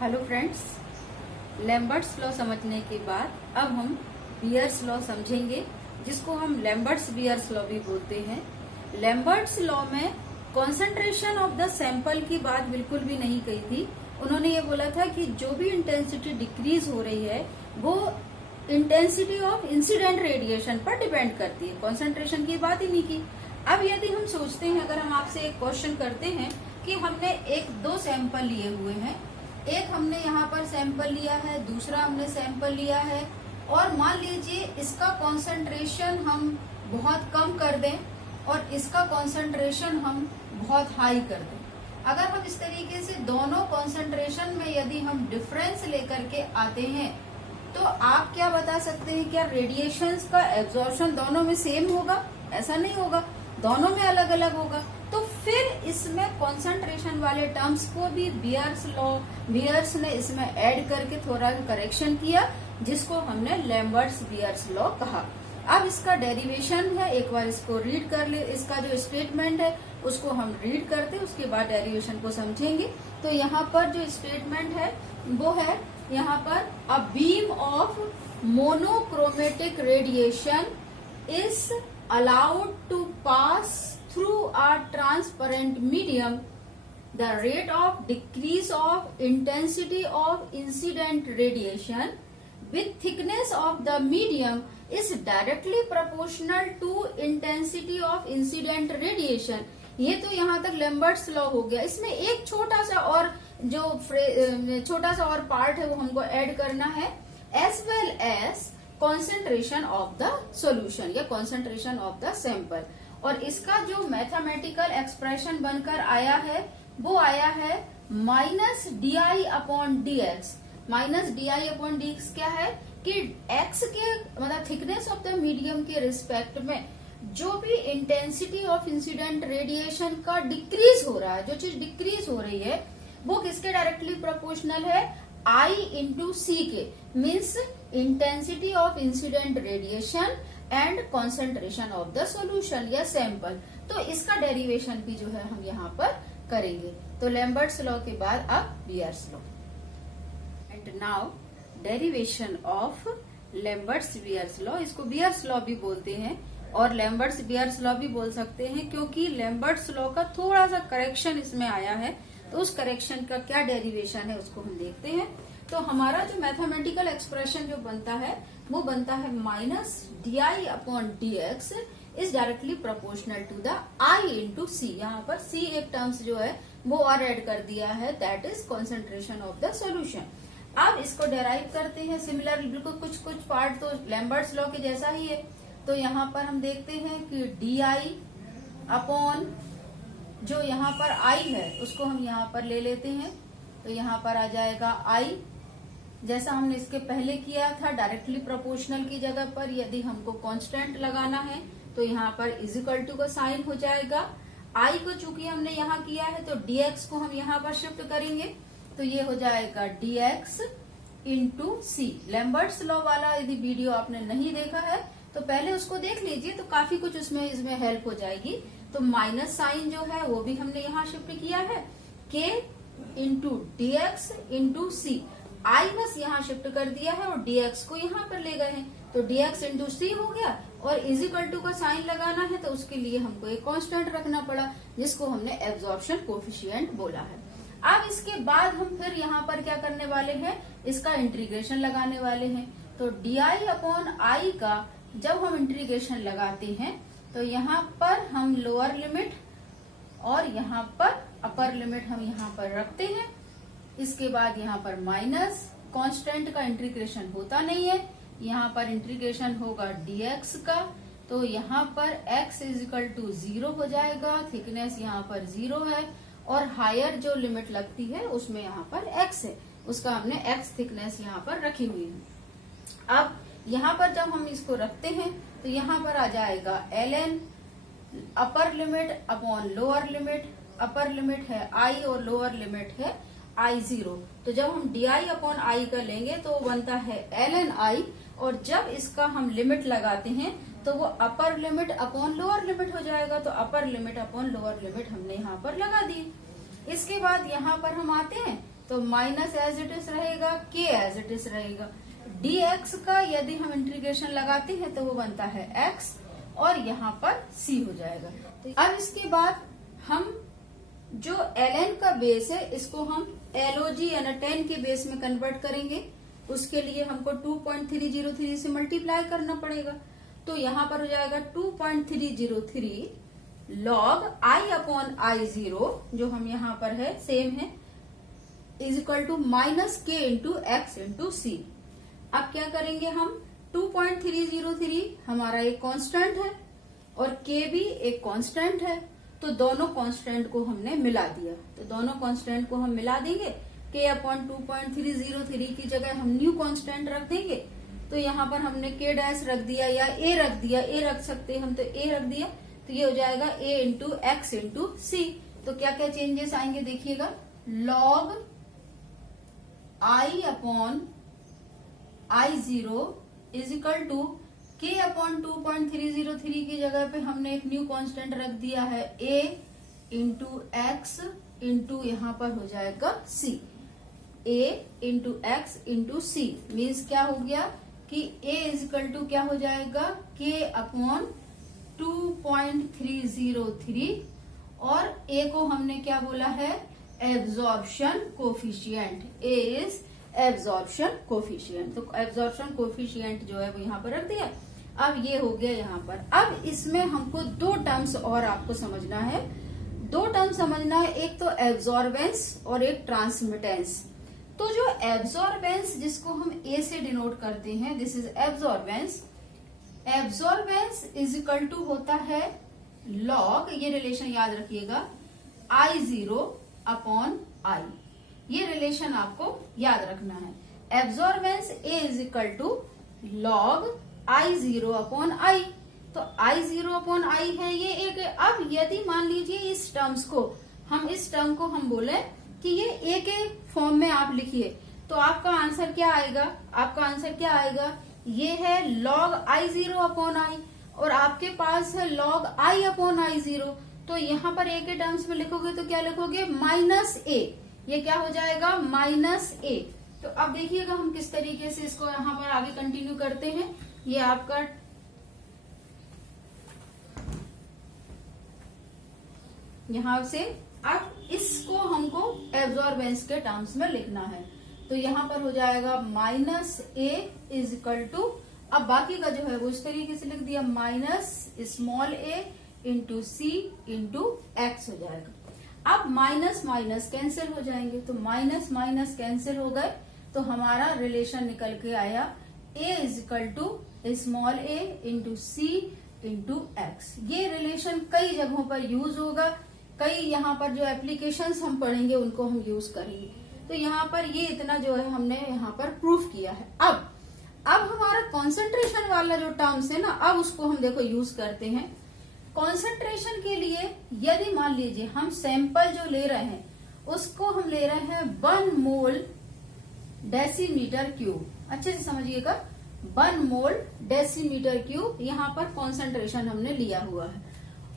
Hello friends, Lambert's law समझने के बाद अब हम बियर्स लॉ समझेंगे, जिसको हम लैम्बर्ट्स बियर्स लॉ भी बोलते हैं। लैम्बर्ट्स लॉ में कॉन्सेंट्रेशन ऑफ द सैंपल की बात बिल्कुल भी नहीं कही थी। उन्होंने ये बोला था कि जो भी इंटेंसिटी डिक्रीज हो रही है वो इंटेंसिटी ऑफ इंसिडेंट रेडिएशन पर डिपेंड करती है, कॉन्सेंट्रेशन की बात ही नहीं की। अब यदि हम सोचते हैं, अगर हम आपसे एक क्वेश्चन करते हैं कि हमने दो सैंपल लिए हुए हैं, एक हमने यहाँ पर सैंपल लिया है, दूसरा हमने सैंपल लिया है, और मान लीजिए इसका कॉन्सेंट्रेशन हम बहुत कम कर दें और इसका कॉन्सेंट्रेशन हम बहुत हाई कर दें। अगर हम इस तरीके से दोनों कॉन्सेंट्रेशन में यदि हम डिफरेंस लेकर के आते हैं तो आप क्या बता सकते हैं, क्या रेडिएशंस का एब्जॉर्प्शन दोनों में सेम होगा? ऐसा नहीं होगा, दोनों में अलग अलग होगा। तो फिर इसमें कॉन्सेंट्रेशन वाले टर्म्स को भी बियर्स ने इसमें ऐड करके थोड़ा करेक्शन किया, जिसको हमने लैम्बर्ट्स बियर्स लॉ कहा। अब इसका डेरिवेशन है, एक बार इसको रीड कर ले। इसका जो स्टेटमेंट है उसको हम रीड करते, उसके बाद डेरिवेशन को समझेंगे। तो यहाँ पर जो स्टेटमेंट है वो है, यहाँ पर a beam of monochromatic radiation is allowed to pass through a transparent medium. The rate of decrease of intensity of incident radiation with thickness of the medium is directly proportional to intensity of incident radiation. ये तो यहाँ तक Lambert's law हो गया। इसमें एक छोटा सा और पार्ट है वो हमको ऐड करना है, as well as concentration of the solution या कॉन्सेंट्रेशन ऑफ द सैंपल। और इसका जो मैथमेटिकल एक्सप्रेशन बनकर आया है वो आया है -di/dx। -di/dx क्या है कि x के मतलब थिकनेस ऑफ द मीडियम के रिस्पेक्ट में जो भी इंटेंसिटी ऑफ इंसिडेंट रेडिएशन का डिक्रीज हो रहा है, जो चीज डिक्रीज हो रही है वो किसके डायरेक्टली प्रोपोर्शनल है? I into C के, means intensity of incident radiation and concentration of the solution या सैंपल। तो इसका डेरिवेशन भी जो है हम यहाँ पर करेंगे। तो लैम्बर्ट्स लॉ के बाद अब bears law. And now derivation of Lambert's bears law. इसको बियर्स लॉ भी बोलते हैं और लैम्बर्ट्स बियर्स लॉ भी बोल सकते हैं, क्योंकि लैम्बर्ट्स लॉ का थोड़ा सा करेक्शन इसमें आया है। तो उस करेक्शन का क्या डेरिवेशन है उसको हम देखते हैं। तो हमारा जो मैथमेटिकल एक्सप्रेशन जो बनता है वो बनता है -di/dx is directly proportional to the I into C। यहाँ पर C एक टर्म्स जो है वो और ऐड कर दिया है, that is concentration of the solution. अब इसको डेराइव करते हैं सिमिलर, बिल्कुल कुछ पार्ट तो लैम्बर्ट्स लॉ के जैसा ही है। तो यहाँ पर हम देखते हैं कि di/, जो यहाँ पर I है उसको हम यहाँ पर ले लेते हैं। तो यहाँ पर आ जाएगा I, जैसा हमने इसके पहले किया था डायरेक्टली प्रोपोर्शनल की जगह पर यदि हमको कांस्टेंट लगाना है तो यहाँ पर इजिकल टू का साइन हो जाएगा। I को चूंकि हमने यहाँ किया है तो dx को हम यहाँ पर शिफ्ट करेंगे, तो ये हो जाएगा dx into C। Lambert's law वाला यदि वीडियो आपने नहीं देखा है तो पहले उसको देख लीजिए, तो काफी कुछ इसमें हेल्प हो जाएगी। तो माइनस साइन जो है वो भी हमने यहाँ शिफ्ट किया है, k into dx into C। I बस यहाँ शिफ्ट कर दिया है और dx को यहाँ पर ले गए हैं, तो dx इंटू C हो गया। और इजिकल टू का साइन लगाना है तो उसके लिए हमको एक कांस्टेंट रखना पड़ा, जिसको हमने एब्जॉर्प्शन कोफिशिएंट बोला है। अब इसके बाद हम फिर यहाँ पर क्या करने वाले हैं, इसका इंटीग्रेशन लगाने वाले हैं। तो di/I का जब हम इंटीग्रेशन लगाते हैं तो यहाँ पर हम लोअर लिमिट और यहाँ पर अपर लिमिट हम यहाँ पर रखते हैं। इसके बाद यहाँ पर माइनस, कांस्टेंट का इंटीग्रेशन होता नहीं है, यहाँ पर इंटीग्रेशन होगा dx का। तो यहाँ पर x इजिकल टू 0 हो जाएगा, थिकनेस यहाँ पर 0 है और हायर जो लिमिट लगती है उसमें यहाँ पर x है, उसका हमने x थिकनेस यहाँ पर रखी हुई है। अब यहाँ पर जब हम इसको रखते हैं तो यहाँ पर आ जाएगा ln upper limit upon lower limit. Upper limit है I और लोअर लिमिट है I0। तो जब हम di/I का लेंगे तो वो बनता है ln I, और जब इसका हम लिमिट लगाते हैं तो वो upper limit upon lower limit हो जाएगा। तो upper limit upon lower limit हमने यहाँ पर लगा दी। इसके बाद यहाँ पर हम आते हैं तो माइनस एज इट इज रहेगा, के एज इट इज रहेगा। dx का यदि हम इंटीग्रेशन लगाते हैं तो वो बनता है x और यहाँ पर c हो जाएगा। तो अब इसके बाद हम जो ln का बेस है इसको हम log यानी 10 के बेस में कन्वर्ट करेंगे। उसके लिए हमको 2.303 से मल्टीप्लाई करना पड़ेगा। तो यहाँ पर हो जाएगा 2.303 log i अपॉन I0 जो हम यहाँ पर है सेम है इज इक्वल टू माइनस के इंटू एक्स इंटू सी। अब क्या करेंगे हम 2.303 हमारा एक कांस्टेंट है और के भी एक कांस्टेंट है, तो दोनों कांस्टेंट को हमने मिला दिया। तो दोनों कांस्टेंट को हम मिला देंगे, के अपॉन 2.303 की जगह हम न्यू कांस्टेंट रख देंगे। तो यहाँ पर हमने के डैश रख दिया या ए रख दिया, ए रख सकते हैं हम, तो ए रख दिया। तो ये हो जाएगा A into X into C. तो क्या क्या चेंजेस आएंगे देखिएगा, log I upon I0 is equal to K upon 2.303 की जगह पे हमने एक न्यू कांस्टेंट रख दिया है a इंटू एक्स इंटू यहाँ पर हो जाएगा c। a into X into C means क्या हो गया कि a इज इक्वल टू क्या हो जाएगा k अपॉन 2.303 और a को हमने क्या बोला है absorption coefficient. a is absorption coefficient. तो एब्जॉर्प्शन कोफिशिएंट जो है वो यहाँ पर रख दिया। अब ये हो गया यहाँ पर। अब इसमें हमको दो टर्म्स और आपको समझना है, दो टर्म समझना है, एक तो एब्जॉर्बेंस और एक ट्रांसमिटेंस। तो जो एब्जॉर्बेंस जिसको हम ए से डिनोट करते हैं, this is absorbance. Absorbance is equal to होता है लॉग, ये रिलेशन याद रखिएगा, I0 अपॉन I। ये रिलेशन आपको याद रखना है। Absorbance A is equal to log I0 upon I। तो I0 अपॉन I है, ये एक। अब यदि मान लीजिए इस टर्म्स को इस टर्म को हम बोले कि ये ए के फॉर्म में आप लिखिए, तो आपका आंसर क्या आएगा, आपका आंसर क्या आएगा, ये है लॉग I0 अपॉन I और आपके पास है लॉग I अपॉन I0। तो यहाँ पर ए के टर्म्स में लिखोगे तो क्या लिखोगे, माइनस ए। ये क्या हो जाएगा, माइनस ए। तो अब देखिएगा हम किस तरीके से इसको यहाँ पर आगे कंटिन्यू करते हैं। ये आपका यहाँ से अब इसको हमको एब्जॉर्बेंस के टर्म्स में लिखना है। तो यहाँ पर हो जाएगा minus A is equal to, अब बाकी का जो है वो इस तरीके से लिख दिया, minus small A into C into x हो जाएगा। अब माइनस माइनस कैंसिल हो जाएंगे, तो माइनस माइनस कैंसिल हो गए, तो हमारा रिलेशन निकल के आया a is equal to small A into C into X. ये रिलेशन कई जगहों पर यूज होगा, कई यहाँ पर जो एप्लीकेशंस हम पढ़ेंगे उनको हम यूज करेंगे। तो यहाँ पर ये इतना जो है हमने यहाँ पर प्रूफ किया है। अब हमारा कॉन्सेंट्रेशन वाला जो टर्म्स है ना, अब उसको हम देखो यूज करते हैं। कॉन्सेंट्रेशन के लिए यदि मान लीजिए हम सैंपल जो ले रहे हैं उसको हम ले रहे हैं 1 मोल डेसीमीटर क्यूब। अच्छे से समझिएगा, 1 मोल डेसीमीटर क्यूब यहाँ पर कॉन्सेंट्रेशन हमने लिया हुआ है।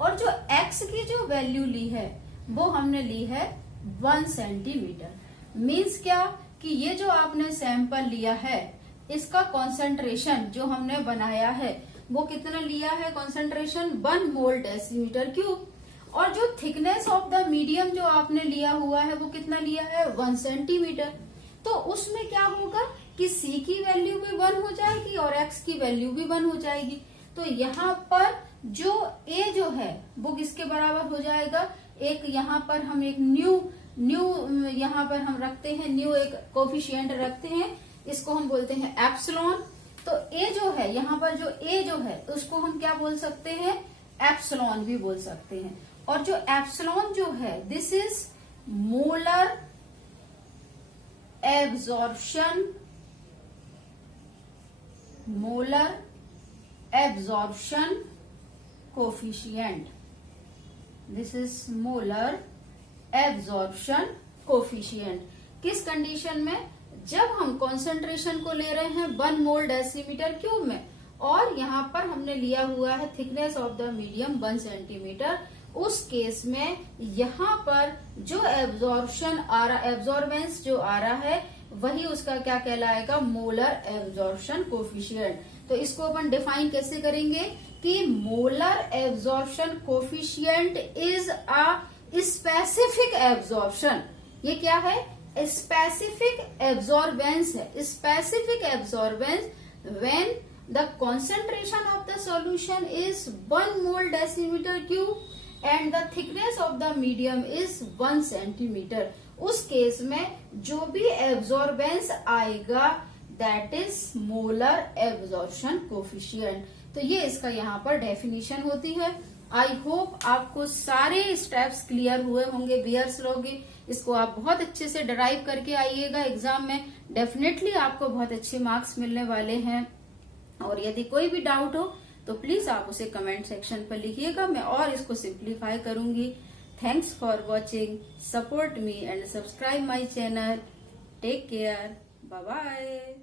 और जो x की जो वैल्यू ली है वो हमने ली है 1 सेंटीमीटर। मीन्स क्या कि ये जो आपने सैंपल लिया है इसका कॉन्सेंट्रेशन जो हमने बनाया है वो कितना लिया है, कॉन्सेंट्रेशन 1 मोल डेसीमीटर क्यूब। और जो थिकनेस ऑफ द मीडियम जो आपने लिया हुआ है वो कितना लिया है, 1 सेंटीमीटर। तो उसमें क्या होगा कि c की वैल्यू भी 1 हो जाएगी और x की वैल्यू भी 1 हो जाएगी। तो यहाँ पर जो a जो है वो किसके बराबर हो जाएगा, एक यहाँ पर हम एक न्यू यहाँ पर हम रखते हैं, न्यू एक कोफिशिएंट रखते हैं, इसको हम बोलते हैं एप्सिलॉन। तो a जो है यहाँ पर जो a जो है उसको हम क्या बोल सकते हैं, एप्सिलॉन भी बोल सकते हैं। और जो एप्सिलॉन जो है this is molar absorption coefficient. This is molar absorption coefficient. किस कंडीशन में, जब हम कॉन्सेंट्रेशन को ले रहे हैं 1 मोल डेसीमीटर क्यूब में और यहाँ पर हमने लिया हुआ है thickness of the medium 1 centimetre उस केस में यहाँ पर जो एब्जॉर्प्शन आ रहा, एब्जॉर्बेंस जो आ रहा है वही उसका क्या कहलाएगा, मोलर एब्जॉर्प्शन कोफिशिएंट। तो इसको अपन डिफाइन कैसे करेंगे कि molar absorption coefficient is a specific absorption. ये क्या है, स्पेसिफिक एब्जॉर्बेंस है। Specific absorbance when the concentration of the solution is 1 mole decimeter cube and the thickness of the medium is 1 centimeter। उस केस में जो भी एब्जॉर्बेंस आएगा that is molar absorption coefficient. तो ये इसका यहाँ पर डेफिनेशन होती है। आई होप आपको सारे स्टेप्स क्लियर हुए होंगे बियर्स लॉ के। इसको आप बहुत अच्छे से डराइव करके आइएगा एग्जाम में, डेफिनेटली आपको बहुत अच्छे मार्क्स मिलने वाले हैं। और यदि कोई भी डाउट हो तो प्लीज आप उसे कमेंट सेक्शन पर लिखिएगा, मैं और इसको सिंप्लीफाई करूंगी। Thanks for watching, support me and subscribe my channel. Take care, bye bye.